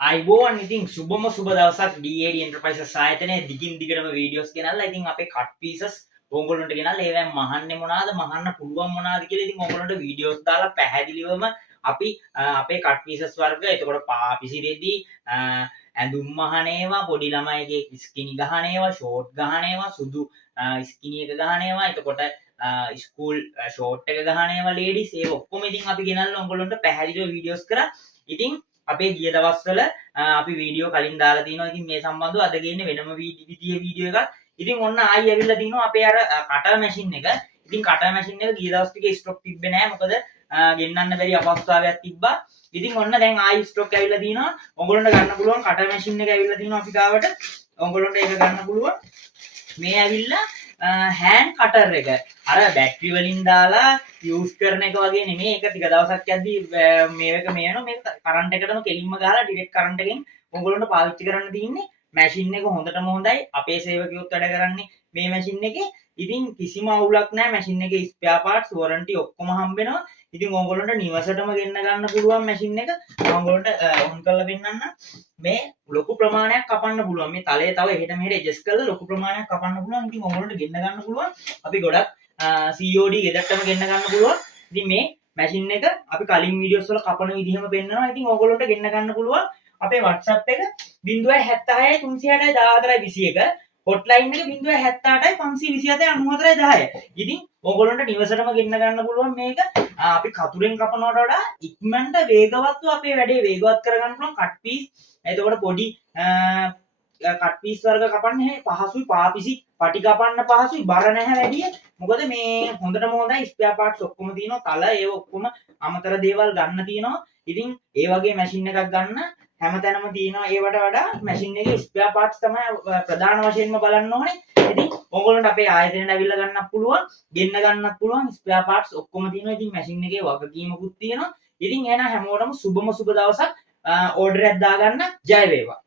අයිබෝන් ඉතින් සුබම සුබ දවසක් DAD Enterprises ආයතනයේ දිගින් දිගටම වීඩියෝස් ගෙනල්ලා ඉතින් අපේ කට් පීසස් ඕගොල්ලන්ට ගෙනල්ලා ඒවෙන් මහන්නේ මොනවාද මහන්න පුළුවන් මොනවාද කියලා ඉතින් ඕගොල්ලන්ට වීඩියෝස් දාලා පැහැදිලිවම අපි අපේ කට් පීසස් වර්ග එතකොට පාපිසි රෙදි ඇඳුම් මහන ඒවා පොඩි ළමයිගේ ස්කිනි ගහන ඒවා ෂෝට් ගහන ඒවා සුදු ස්කිනි එක ගහන ඒවා එතකොට ස්කූල් ෂෝට් එක ගහන ඒවා ලේඩිස් ඒ ඔක්කොම ඉතින් අපි ගෙනල්ලා ඕගොල්ලන්ට පැහැදිලිව වීඩියෝස් කරා ඉතින් අපේ ගිය දවස්වල අපි වීඩියෝ කලින් දාලා තිනවා. ඉතින් මේ සම්බන්ධව අද ගේන්නේ වෙනම විදිහේ වීඩියෝ එකක්. ඉතින් ඔන්න ආයි ඇවිල්ලා තිනවා අපේ අර කටර් මැෂින් එක. ඉතින් කටර් මැෂින් එක ගිය දවස් ටිකේ ස්ටොක් තිබ්බේ නැහැ. මොකද ගෙන්නන්න බැරි අපහසුතාවයක් තිබ්බා. ඉතින් ඔන්න දැන් ආයි ස්ටොක් ඇවිල්ලා තිනවා. ඔයගොල්ලන්ට ගන්න පුළුවන් කටර් මැෂින් එක ඇවිල්ලා තිනවා අපි ගාවට. ඔයගොල්ලන්ට ඒක ගන්න පුළුවන්. මේ ඇවිල්ලා හෑන්ඩ් කටර් එක අර බැටරි වලින් දාලා යූස් කරන එක වගේ නෙමෙයි. ඒක ටික දවසක් යද්දී මේක මේනෝ මේක කරන්ට් එකටම කෙලින්ම ගහලා ඩිරෙක්ට් කරන්ට් එකෙන් ඔයගොල්ලන්ට පාවිච්චි කරන්න තියෙන්නේ. මැෂින් එක හොඳටම හොඳයි. අපේ සේවකයොත් වැඩ කරන්නේ මේ මැෂින් එකේ. ඉතින් කිසිම අවුලක් නැහැ. මැෂින් එකේ ස්පෙයා පාර්ට්ස් වොරන්ටි ඔක්කොම හම්බ වෙනවා. ඉතින් ඕගොල්ලන්ට නිවසටම ගෙන්න ගන්න පුළුවන් මැෂින් එක. ඕගොල්ලන්ට ඔන් කරලා පෙන්නන්න. මේ ලොකු ප්‍රමාණයක් කපන්න පුළුවන්. මේ තලයේ තව එහෙට මෙහෙට ඇඩ්ජස්ට් කරලා ලොකු ප්‍රමාණයක් කපන්න පුළුවන්. ඉතින් ඕගොල්ලන්ට ගෙන්න ගන්න පුළුවන්. අපි ගොඩක් COD ගෙදරටම ගෙන්න ගන්න පුළුවන්. ඉතින් මේ මැෂින් එක අපි කලින් වීඩියෝස් වල කපන විදිහම පෙන්නනවා. ඉතින් ඕගොල්ලන්ට ගෙන්න ගන්න පුළුවන්. අපේ WhatsApp එක 076 360 14 21 හොට්ලයින් එක 078 527 94 10. ඉතින් ඕගොල්ලන්ට නිවසටම ගෙන්න ගන්න පුළුවන් මේක. අපි කතුරෙන් කපනවට වඩා ඉක්මනට වේගවත්ව අපේ වැඩේ වේගවත් කරගන්න පුළුවන් කට් පීස්. එතකොට පොඩි කට් පීස් වර්ග කපන්න පහසුයි පාපිසි පටි කපන්න පහසුයි බර නැහැ වැඩි. මොකද මේ හොඳටම හොඳයි ස්පෙයා පාර්ට්ස් ඔක්කොම තියෙනවා. තල ඒව ඔක්කොම අමතර දේවල් ගන්න තියෙනවා. ඉතින් ඒ වගේ මැෂින් එකක් ගන්න හැමතැනම තියෙනවා. ඒවට වඩා මැෂින් එකේ ස්පෙයා පාර්ට්ස් තමයි ප්‍රධාන වශයෙන්ම බලන්න ඕනේ. ඉතින් ඕගොල්ලන්ට අපේ ආයතනයට අවිල්ලා ගන්නත් පුළුවන්, ගෙන්න ගන්නත් පුළුවන්. ස්පෙයා පාර්ට්ස් ඔක්කොම තියෙනවා. ඉතින් මැෂින් එකේ වගකීමකුත් තියෙනවා. ඉතින් එහෙනම් හැමෝටම සුබම සුබ දවසක් ඕඩර් එකක් දාගන්න. ජය වේවා.